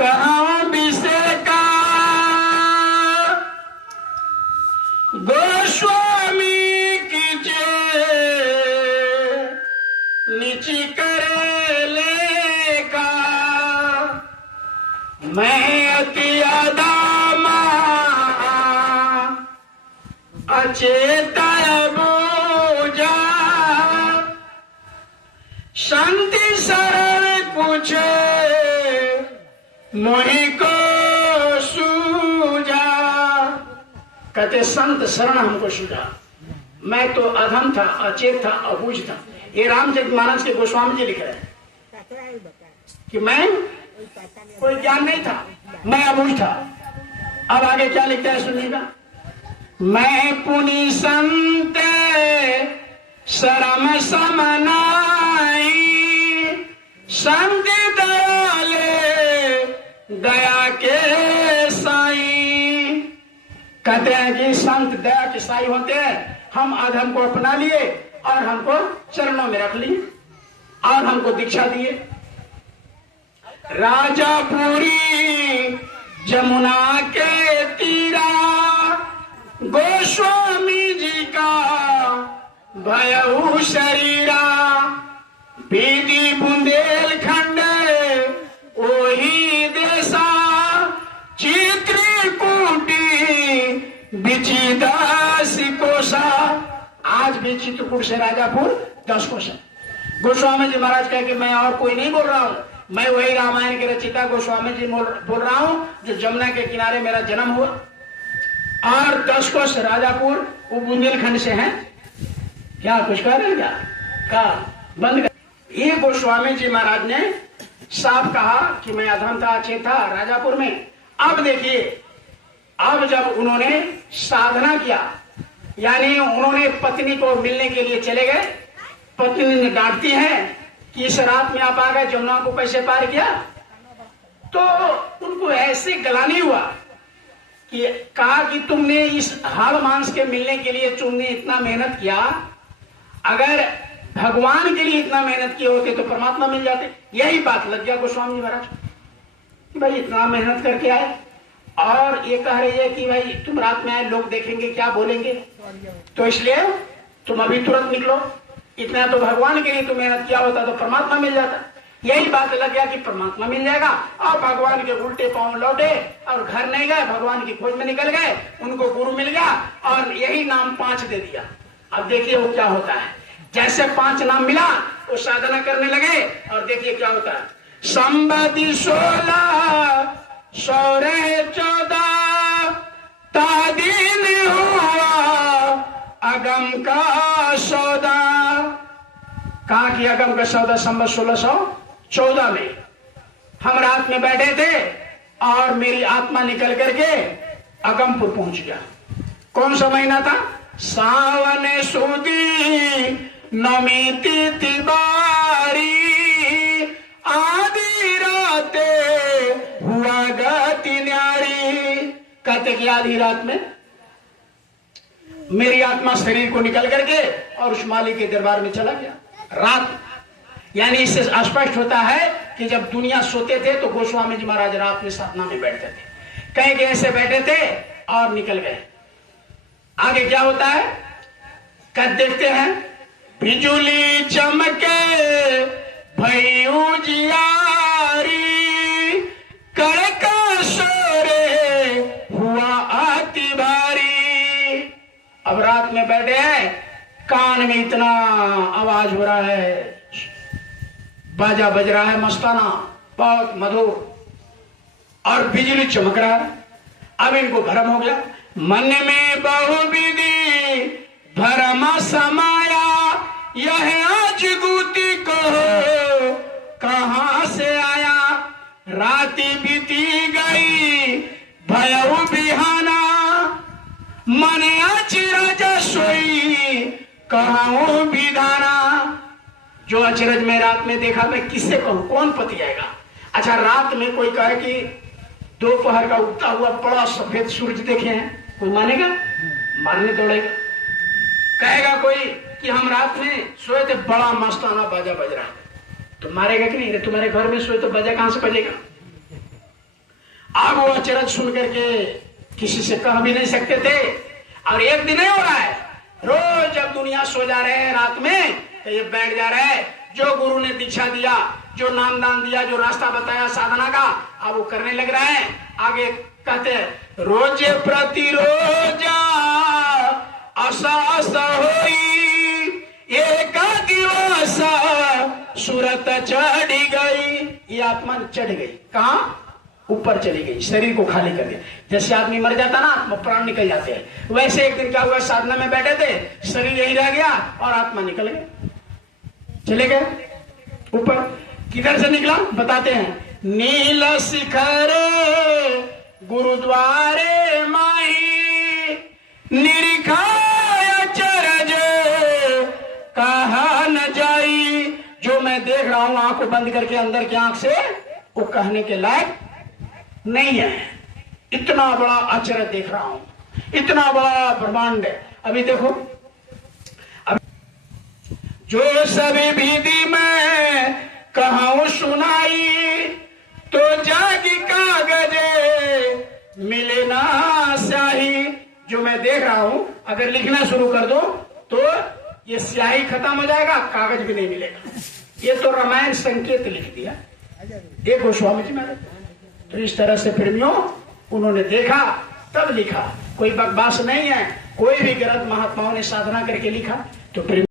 कहाँ विषय का गोस्वामी कीजे नीची करे लेगा। मैं अति अदामा अचेता बूझा शांति सरल पूछे मोहि को सूझा। कहते संत शरण हमको सूझा। मैं तो अधम था, अचेत था, अबूझ था। ये रामचरितमानस के गोस्वामी जी लिख रहे हैं कि मैं कोई ज्ञान नहीं था, मैं अबूझ था। अब आगे क्या लिखता है सुनिएगा। मैं पुनि संत शरम समनाई संत दयाले दया के साई। कहते हैं कि संत दया के साई होते हैं। हम अधम को अपना लिए और हमको चरणों में रख लिए और हमको दीक्षा दिए। राजापुरी जमुना के तीरा गोस्वामी जी का भयऊ शरीरा। बीदी बुंदेलखंड ओही देसा चित्रकूटी बिचिदास कोसा। आज भी चित्रकूट से राजापुर 10 कोस है। गोस्वामी जी महाराज कहे कि मैं और कोई नहीं बोल रहा हूँ, मैं वही रामायण के रचिता गोस्वामी जी बोल रहा हूँ जो जमुना के किनारे मेरा जन्म हुआ। और 10 कोस राजापुर वो बुंदेलखंड से है। क्या कुछ कह रहे क्या? कहा बंद कर। ये गोस्वामी जी महाराज ने साफ कहा कि मैं अधम था, अचेत था राजापुर में। अब देखिए, अब जब उन्होंने साधना किया, यानी उन्होंने पत्नी को मिलने के लिए चले गए। पत्नी ने डांटती है कि इस रात में आप आ गए, जमुना को कैसे पार किया। तो उनको ऐसे गला नहीं हुआ कि कहा कि तुमने इस हाड़ मांस के मिलने के लिए तुमने इतना मेहनत किया। अगर भगवान के लिए इतना मेहनत किए होते तो परमात्मा मिल जाते। यही बात लग गया गोस्वामी जी महाराज कि भाई इतना मेहनत करके आए और ये कह रही है कि भाई तुम रात में आए, लोग देखेंगे क्या बोलेंगे, तो इसलिए तुम अभी तुरंत निकलो। इतना तो भगवान के लिए तुम मेहनत किया होता तो परमात्मा मिल जाता। यही बात लग गया कि परमात्मा मिल जाएगा। और भगवान के उल्टे पांव लौटे और घर नहीं गए, भगवान की खोज में निकल गए। उनको गुरु मिल गया और यही नाम 5 दे दिया। अब देखिए वो क्या होता है। जैसे 5 नाम मिला वो साधना करने लगे और देखिए क्या होता है। संबदी 16 सौरे 14 तादीन हुआ अगम का सौदा। कहा कि अगम का सौदा संबत 1614 में हम रात में बैठे थे और मेरी आत्मा निकल करके अगमपुर पहुंच गया। कौन सा महीना था? सावन सुदी नमी तिथि बारी आधी राते हुआ गति न्यारी। कहते कि आधी रात में मेरी आत्मा शरीर को निकल करके और उस मालिक के दरबार में चला गया। रात यानी इससे स्पष्ट होता है कि जब दुनिया सोते थे तो गोस्वामी जी महाराज रात में साधना में बैठते थे। कहीं के ऐसे बैठे थे और निकल गए। आगे क्या होता है कद देखते हैं। बिजुली चमके भयू जियारी कड़का सोरे हुआ अति भारी। अब रात में बैठे हैं, कान में इतना आवाज हो रहा है, बाजा बज रहा है मस्ताना, बहुत मधुर, और बिजली चमक रहा है। अब इनको भ्रम हो गया। मन में बहुविधि भरम समाया यह आज गुति को कहां से आया। राती बीती गई भयऊ बिहाना मन अचरज सोई कहूं विधाना। जो अचरज में रात में देखा मैं किससे कहूं, कौन पति आएगा। अच्छा रात में कोई कहे कि दोपहर का उगता हुआ बड़ा सफेद सूरज देखे हैं, कोई मानेगा? मारने दौड़ेगा। कहेगा कोई कि हम रात में सोए थे, बड़ा मस्ताना बाजा बज रहा है, तो मारेगा कि नहीं? तुम्हारे घर में सोए तो बाजा कहां से बजेगा? अब वो अचरज सुन करके किसी से कह भी नहीं सकते थे। और एक दिन नहीं हो रहा है, रोज जब दुनिया सो जा रहे हैं रात में तो ये बैठ जा रहे हैं, जो गुरु ने दीक्षा दिया, जो नामदान दिया, जो रास्ता बताया साधना का, अब वो करने लग रहे हैं। आगे कहते हैं रोज प्रतिरोज असास होई, एक दिवस सूरत चढ़ गई। ये आत्मा चढ़ गई, कहाँ? ऊपर चली गई, शरीर को खाली कर दिया। जैसे आदमी मर जाता ना, आत्मा प्राण निकल जाते हैं, वैसे एक दिन क्या हुआ, साधना में बैठे थे, शरीर यही रह गया और आत्मा निकल गए, चले गए ऊपर। किधर से निकला बताते हैं, नील शिखर गुरुद्वारे माही, निरीखाय चरज कहा न जाई। जो मैं देख रहा हूं आंखों बंद करके अंदर की आंख से, वो कहने के लायक नहीं है। इतना बड़ा आचरण देख रहा हूं, इतना बड़ा ब्रह्मांड है। अभी देखो, जो सभी विधि में कहूं सुनाई, तो जागी कागज मिले ना स्याही। जो मैं देख रहा हूं अगर लिखना शुरू कर दो तो ये स्याही खत्म हो जाएगा, कागज भी नहीं मिलेगा। ये तो रामायण संकेत लिख दिया ये गोस्वामी जी महाराज। तो इस तरह से प्रेमियों उन्होंने देखा तब लिखा, कोई बकवास नहीं है। कोई भी ग्रंथ महात्माओं ने साधना करके लिखा तो